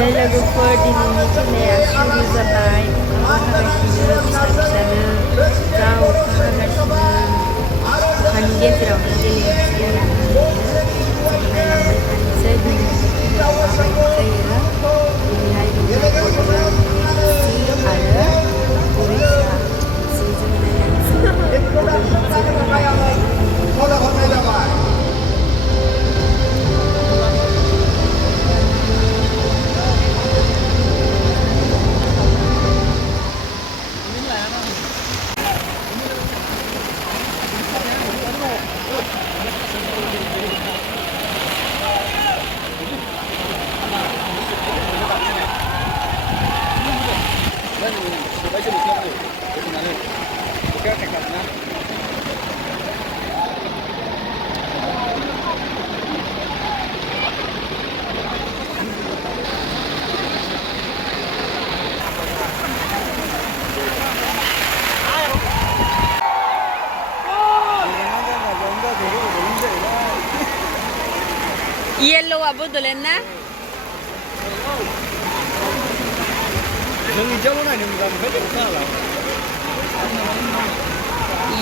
लोगोफोर दिनैनि खेलाया सुरु जाबाय। अखा हागासिनो फिसा फिसानो जा अखा हागासिनो अखानि गेजेरावनो गेलेनोसै आरोना जों नायलांबाय थानोसै दिनैनि खेलाया माबायदि जायो। दिनैहाय दङ बड'लेण्ड एफ सि आरो उरिष्या एफ सि जों नायलायनोसै बबे मोनसे टिमा देरहायो। येल्लोआ बड'लेण्ड ना?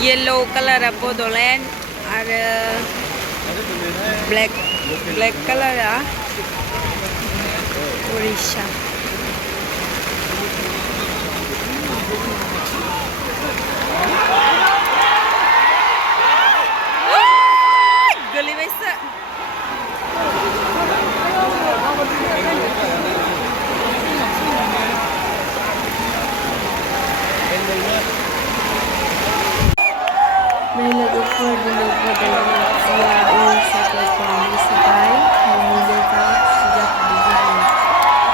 येल्लो कालारा बड'लेण्ड आरो ब्लेक कालारा उरिष्या। गोलैबायसो लोगोफोर दिनै बड'लेण्ड एफ सिआ उरिष्याखौ ग'लनै सोबाय। नोंनि जा खुसि जाखादों जोङो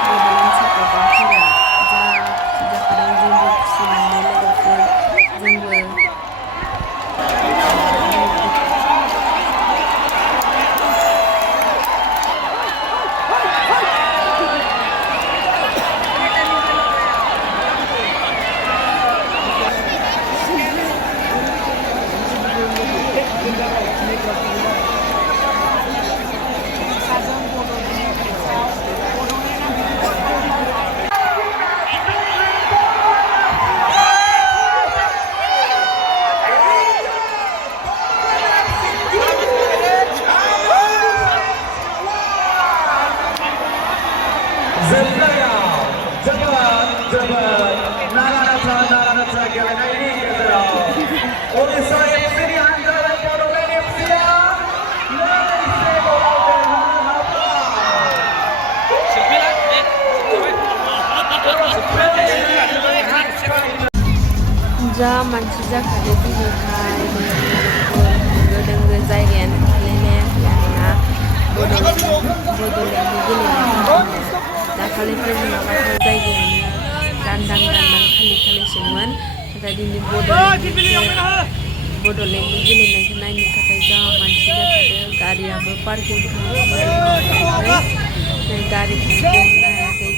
बड'लेण्ड सापर्टारफोरा जा खुसि जाखादों जोंबो खुसि मोनबाय लोगोफोर जोंबो। नारा गेलेनायनि गेजेराव उरिष्या एफ सि नि हानजा बड'लेण्ड एफ सि आ 2-1 गलाव देरहानो हाबाय। जा मानसि जाखादों दिनैहाय होंगो दोंगो जायगायानो थालायनाय आरोना बड'लेण्डनि गेलेनायखौ दाखालिफोर नङाबाथ' जायगायानो लांदां खालिसोमोन। नाथाय दिनै बड'लेण्डनि गेलेनायखौ नायनो थाखाय जा मानसि जाखादों। गारियाबो पार्किं खालामनो गारिखौनो बहननो हायाखै